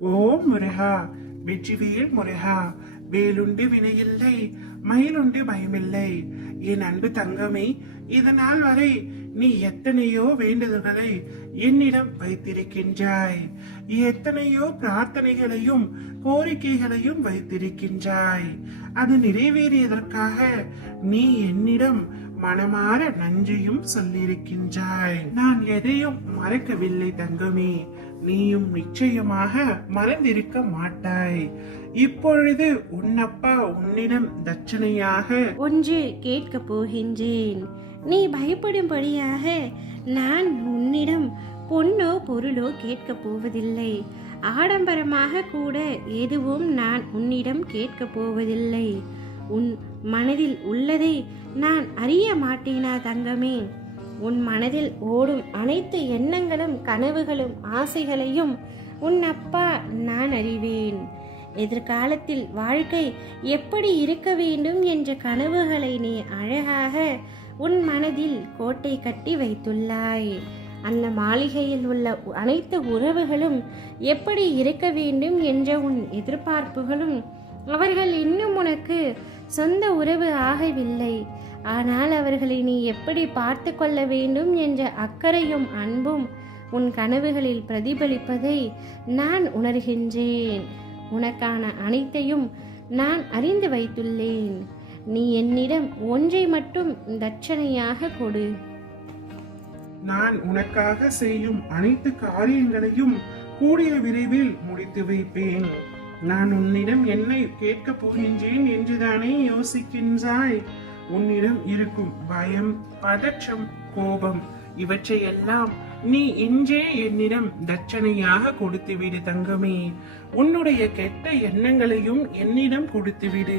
ஓம் முருகா, வெற்றிவேல் முருகா. வேலுண்டு வினையில்லை, மயிலுண்டு பயமில்லை. என் அன்பு தங்கமே, இதனால் வரை நீ எத்தனையோ வேண்டுதல்களை என்னிடம் வைத்திருக்கின்றாய். எத்தனையோ பிரார்த்தனைகளையும் கோரிக்கைகளையும் வைத்திருக்கின்றாய். அது நிறைவேறியதற்காக நீ என்னிடம் மனமாற நன்றியும் சொல்லியிருக்கின்றாய். நான் எதையும் மறக்கவில்லை தங்கமே. நீயும் நிச்சயமாக மறந்திருக்க மாட்டாய். இப்பொழுது உன்னப்பா உன்னிடம் தட்சணையாக ஒன்று கேட்க போகின்றேன். நீ பயப்படும்படியாக நான் உன்னிடம் பொன்னோ பொருளோ கேட்க போவதில்லை. ஆடம்பரமாக கூட எதுவும் நான் உன்னிடம் கேட்க போவதில்லை. உன் மனதில் உள்ளதை நான் அறிய மாட்டேனா தங்கமே? உன் மனதில் ஓடும் அனைத்து எண்ணங்களும் கனவுகளும் ஆசைகளையும் உன் அப்பா நான் அறிவேன். எதிர்காலத்தில் வாழ்க்கை எப்படி இருக்க வேண்டும் என்ற கனவுகளை நீ அழகாக உன் மனதில் கோட்டை கட்டி வைத்துள்ளாய். அந்த மாளிகையில் உள்ள அனைத்து உறவுகளும் எப்படி இருக்க வேண்டும் என்ற உன் எதிர்பார்ப்புகளும் அவர்கள் இன்னும் உனக்கு சொந்த உறவு ஆகவில்லை. ஆனால் அவர்களை நீ எப்படி பார்த்து கொள்ள வேண்டும் என்ற அக்கறையும் அன்பும் உன் கனவுகளில் பிரதிபலிப்பதை நான் உணர்கின்றேன். உனக்கான அனைத்தையும் நான் அறிந்து வைத்துள்ளேன். நீ என்னிடம் ஒன்றை மட்டும் தட்சணையாக கொடு. நான் உனக்காக செய்யும் அனைத்து காரியங்களையும் கூடிய விரைவில் முடித்து வைப்பேன். நான் உன்னிடம் என்னை கேட்கப் போகின்றேன் என்றுதானே யோசிக்கின்றாய்? உன்னிடம் இருக்கும் பயம், பதற்றம், கோபம் இவற்றையெல்லாம் நீ இன்றே என்னிடம் தட்சணையாக கொடுத்துவிடு தங்கமே. உன்னுடைய கெட்ட எண்ணங்களையும் என்னிடம் கொடுத்துவிடு.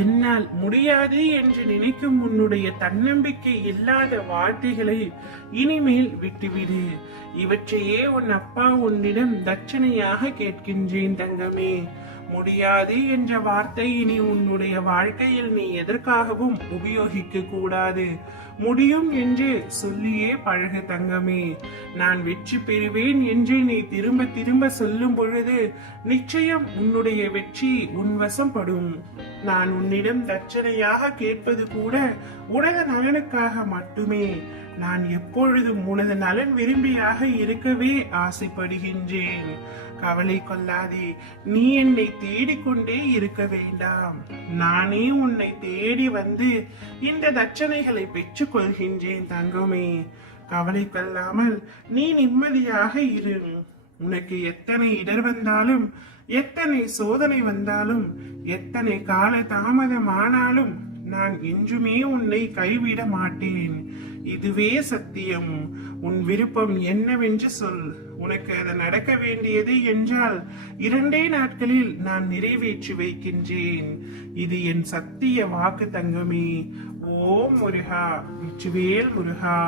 என்னால் முடியாது என்று நினைக்கும் உன்னுடைய தன்னம்பிக்கை இல்லாத வார்த்தைகளை இனிமேல் விட்டுவிடு. இவற்றையே உன் அப்பா உன்னிடம் தட்சணையாக கேட்கின்றேன் தங்கமே. முடியாது என்ற வார்த்தை இனி உன்னுடைய வாழ்க்கையில் நீ எதற்காகவும் உபயோகிக்க கூடாது. முடியும் என்று சொல்லியே பழகு தங்கமே. நான் வெற்றி பெறுவேன் என்று நீ திரும்ப திரும்ப சொல்லும் பொழுது நிச்சயம் உன்னுடைய வெற்றி உன் வசப்படும். நான் உன்னிடம் தட்சணையாக கேட்பது கூட உனது நலனுக்காக மட்டுமே. நான் எப்பொழுதும் உனது நலன் விரும்பியாக இருக்கவே ஆசைப்படுகின்றேன். கவலை கொள்ளாதே. நீ என்னை தேடிக்கொண்டே இருக்க வேண்டாம். நானே உன்னை தேடி வந்து இந்த தட்சணைகளை பெற்றுக் கொள்கின்றேன் தங்கமே. கவலை கொள்ளாமல் நீ நிம்மதியாக இரு. உனக்கு எத்தனை இடர் வந்தாலும், எத்தனை சோதனை வந்தாலும், எத்தனை கால தாமதமானாலும் நான் என்றுமே உன்னை கைவிட மாட்டேன். இதுவே சத்தியம். உன் விருப்பம் என்னவென்று சொல். உனக்கு அது நடக்க வேண்டியது என்றால் 2 நாட்களில் நான் நிறைவேற்றி வைக்கின்றேன். இது என் சத்திய வாக்கு தங்கமே. ஓம் முருகா, வெற்றிவேல் முருகா.